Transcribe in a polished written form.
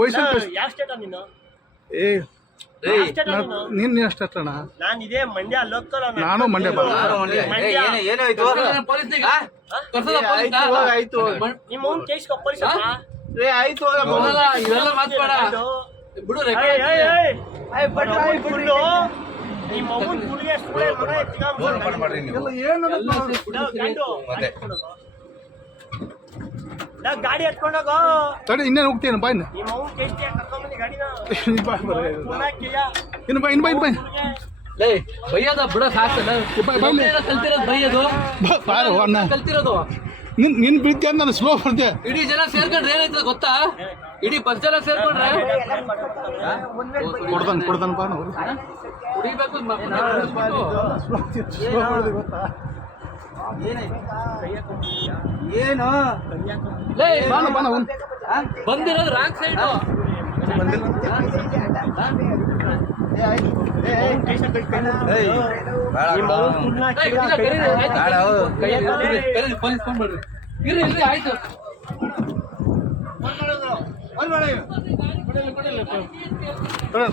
ವಯಸ್ಸು ಯಾವ ಸ್ಟೇಟ್ ನೀನು? ಏ ಯಾವ state ಆ ನೀನು? ನೀನ್ ಎಷ್ಟು ಅಣ್ಣ? ನಾನು ಇದೇ ಮಂಡ್ಯ ಲೋಕಲ್. ನಾನು ಮಂಡ್ಯ ಏನಾಯ್ತು ಆಯ್ತು ನಿಮ್ಮ ಅವ್ನ್ ಕೇಸ್ಕೊ ಪೊಲೀಸ್ ಆಯ್ತು ಇವೆಲ್ಲ ಮಾತಾಡ ಬಿಡು ಬಿಡು. ನಿಮ್ಮ ಅವ್ನ್ ಕುಡಿಗೆ ಸುಳ್ಳೆ ಮಗ ಗಾಡಿ ಹತ್ಕೊಂಡೋಗೋ. ತಡಿ ಇನ್ನೇನು ಹೋಗ್ತೀನಿ ಬಾ ಇನ್ನು ನಿಮ್ಮ ಅವ್ನ್ ಕೇಸ್ ಕರ್ಕೊಂಬಂದಿ ಗಾಡಿನ ಇನ್ನು ಬಾ ಇನ್ನು ಬಾ ಇನ್ನು ಬಾ ಲೇ ಬೈಯೋದ ಬಿಡ ಸಾಕಲ್ಲ ಕಲ್ತಿರೋದು ಬೈಯೋದು ಬಾರು ಅಣ್ಣ ಕಲ್ತಿರೋದು ನಿನ್ ಬಿದ್ದೆ ಅಂತ ನಾನು ಸ್ಲೋ ಬರ್ದೆ. ಇಡೀ ಜನ ಸೇರ್ಕೊಂಡ್ರೆ ಏನಾಯ್ತದ ಗೊತ್ತಾ? ಇಡೀ 10 ಜನ ಸೇರ್ಕೊಂಡ್ರೆ ಕೊಡ್ತಾನೆ ಬಾ ನಾವು ಕುಡಿಬೇಕು ಏನು ಲೇ ಬಾನ ಬಾನ ಬಂದಿರೋದು ರಾಂಗ್ ಸೈಡ್ ಪೊಲೀಸ್ ಫೋನ್ ಮಾಡ್ರಿ. ಇರ್ರಿ ಆಯ್ತು ಬೇಡ